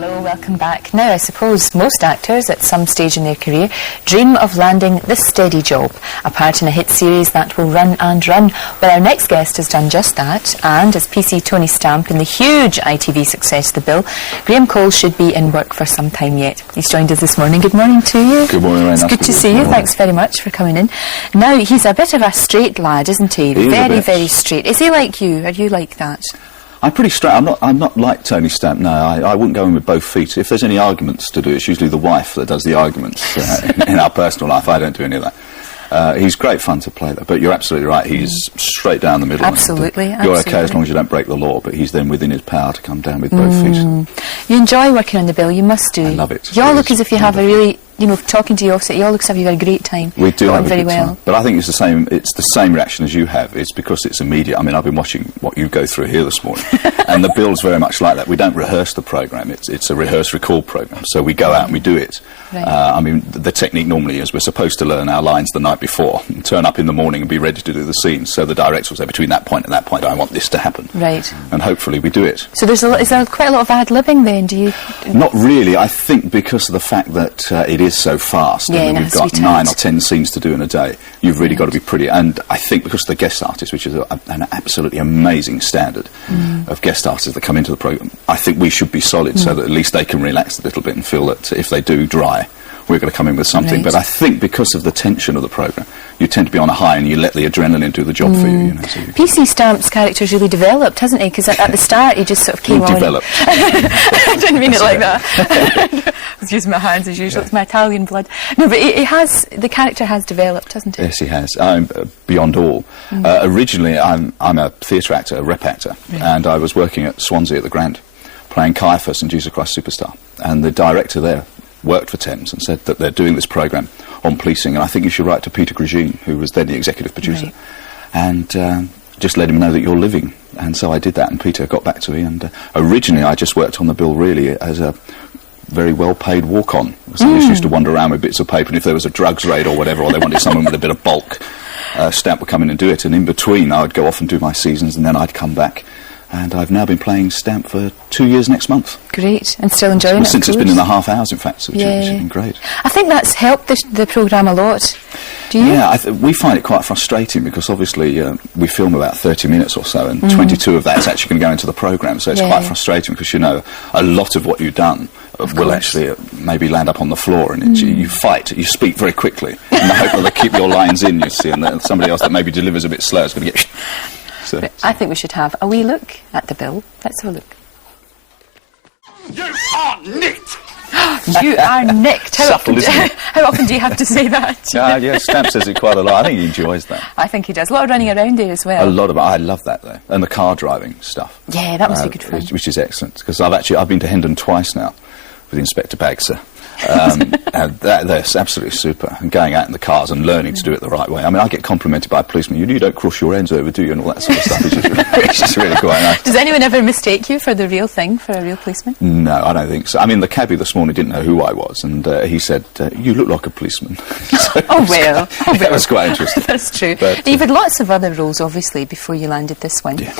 Hello, welcome back. Now, I suppose most actors at some stage in their career dream of landing the steady job, a part in a hit series that will run and run. Well, our next guest has done just that, and as PC Tony Stamp in the huge ITV success The Bill, Graham Cole should be in work for some time yet. He's joined us this morning. Good morning to you. Good morning, Lorraine. It's good to see you. Thanks very much for coming in. Now, he's a bit of a straight lad, isn't he? Very, very straight. Is he like you? Are you like that? I'm pretty straight. I'm not like Tony Stamp. No, I wouldn't go in with both feet. If there's any arguments to do, it's usually the wife that does the arguments. In our personal life, I don't do any of that. He's great fun to play, though. But you're absolutely right. He's straight down the middle. Absolutely. You're okay as long as you don't break the law, but he's then within his power to come down with both feet. You enjoy working on The Bill. You must do. I love it. You all look as if you have a really, you know, talking to you opposite, you all look as if you've had a great time. We do have a very good well. time. But I think it's the same. It's the same reaction as you have. It's because it's immediate. I mean, I've been watching what you go through here this morning, and The Bill's very much like that. We don't rehearse the programme. It's a rehearse record programme. So we go out and we do it. Right. I mean, the technique normally is we're supposed to learn our lines the night before and turn up in the morning and be ready to do the scenes. So the director will say, between that point and that point, I want this to happen. Right. And hopefully we do it. So is there quite a lot of ad-libbing then? Do you? Not really. I think because of the fact that it is so fast. Yeah, and we've got 9 or 10 scenes to do in a day. You've really got to be pretty. And I think because of the guest artists, which is an absolutely amazing standard of guest artists that come into the programme, I think we should be solid so that at least they can relax a little bit and feel that if they do dry, we're going to come in with something. Right. But I think because of the tension of the programme, you tend to be on a high and you let the adrenaline do the job for you. Know, so PC Stamp's character's really developed, hasn't he? Because at the start he just sort of came on. Developed. I didn't mean it like that. I was using my hands as usual. It's my Italian blood. No, but the character has developed, hasn't he? Yes, he has. Beyond all. Originally, I'm a theatre actor, a rep actor, and I was working at Swansea at the Grand, playing Caiaphas in Jesus Christ Superstar. And the director there worked for Thames and said that they're doing this programme on policing, and I think you should write to Peter Grigine, who was then the executive producer, and just let him know that you're living. And so I did that, and Peter got back to me, and originally I just worked on The Bill really as a very well-paid walk-on. So I just used to wander around with bits of paper, and if there was a drugs raid or whatever, or they wanted someone with a bit of bulk, Stamp would come in and do it, and in between I would go off and do my seasons, and then I'd come back. And I've now been playing Stamp for 2 years next month. Great, and still enjoying it. Since it's been in the half hours, in fact, which has been great. I think that's helped the programme a lot. Do you? Yeah, we find it quite frustrating because obviously we film about 30 minutes or so, and 22 of that is actually going to go into the programme, so it's quite frustrating because, you know, a lot of what you've done will actually maybe land up on the floor, and you fight, you speak very quickly in the hope that they keep your lines in, you see, and that somebody else that maybe delivers a bit slow is going to get... So. I think we should have a wee look at The Bill. Let's have a look. You are nicked! You are nicked. Subtle, isn't it? How often do you have to say that? Yeah, Stamp says it quite a lot. I think he enjoys that. I think he does. A lot of running around there as well. A lot of it. I love that, though. And the car driving stuff. Yeah, that must be good fun. Which is excellent, because I've been to Hendon twice now with Inspector Bagser. And that's absolutely super. And going out in the cars and learning to do it the right way. I mean, I get complimented by policemen. You don't cross your ends over, do you? And all that sort of stuff. It's just really quite nice. Does anyone ever mistake you for the real thing, for a real policeman? No, I don't think so. I mean, the cabbie this morning didn't know who I was, and he said, you look like a policeman. So that was quite interesting. That's true. But, you've had lots of other roles, obviously, before you landed this one. Yeah.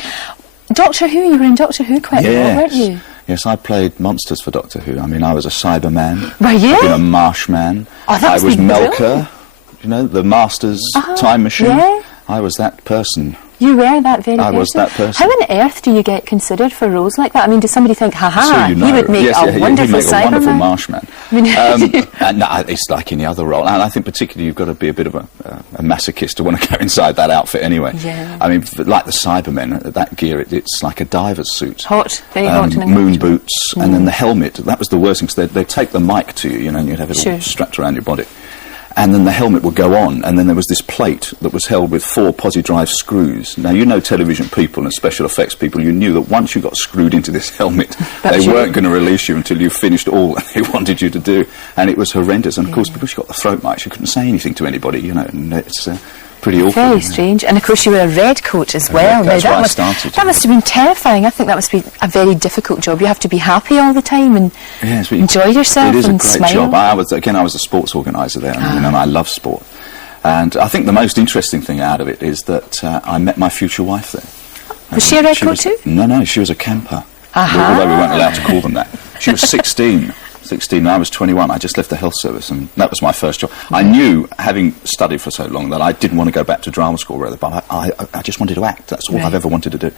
Doctor Who, you were in Doctor Who quite a lot, weren't you? Yes, I played monsters for Doctor Who. I mean, I was a Cyberman. Were you? I've been a Marshman. Oh, I was Melker, you know, the Master's time machine. Yeah. I was that person. You were that very person. I was that person. How on earth do you get considered for roles like that? I mean, does somebody think, ha-ha, So you know. he would make a wonderful Cyberman? A wonderful Marshman. I mean, it's like any other role. And I think particularly you've got to be a bit of a masochist to want to go inside that outfit anyway. Yeah. I mean, like the Cybermen, that gear, it's like a diver's suit. Hot, very hot. And moon boots, and then the helmet. That was the worst thing, because they'd take the mic to you, and you'd have it all strapped around your body. And then the helmet would go on, and then there was this plate that was held with 4 posi-drive screws. Now, you know television people and special effects people, you knew that once you got screwed into this helmet, they weren't going to release you until you finished all that they wanted you to do. And it was horrendous. And, of course, because you got the throat mics, you couldn't say anything to anybody, you know, and it's pretty awful. Very strange. And, of course, you were a red coat as well. That's where I started. That must have been terrifying. I think that must be a very difficult job. You have to be happy all the time and enjoy yourself and smile. It is a great job. I was a sports organiser there, and I love sport. And I think the most interesting thing out of it is that I met my future wife there. Was she a red coat too? No, she was a camper. Although we weren't allowed to call them that. She was 16. 16, and I was 21. I just left the health service, and that was my first job. I knew, having studied for so long, that I didn't want to go back to drama school, rather, but I just wanted to act. That's all I've ever wanted to do.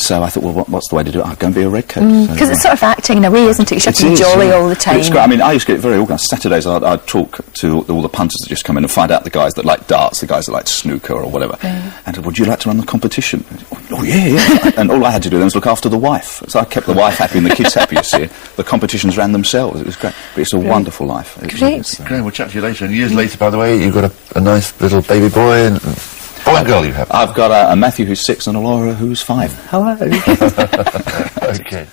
So I thought, well, what's the way to do it? I'll go and be a redcoat. Because it's sort of acting in a way, isn't it? You should be jolly all the time. It's great. I mean, I used to get very organised. Saturdays, I'd talk to all the punters that just come in and find out the guys that like darts, the guys that like snooker or whatever. And would you like to run the competition? Oh, yeah. And all I had to do then was look after the wife. So I kept the wife happy and the kids happy, you see. The competitions ran themselves. It was great. But it's a wonderful life. Great. Great, we'll chat to you later. And years later, by the way, you've got a nice little baby boy and... Boy and girl you have. I've got a Matthew who's 6 and a Laura who's 5. Hello. Okay.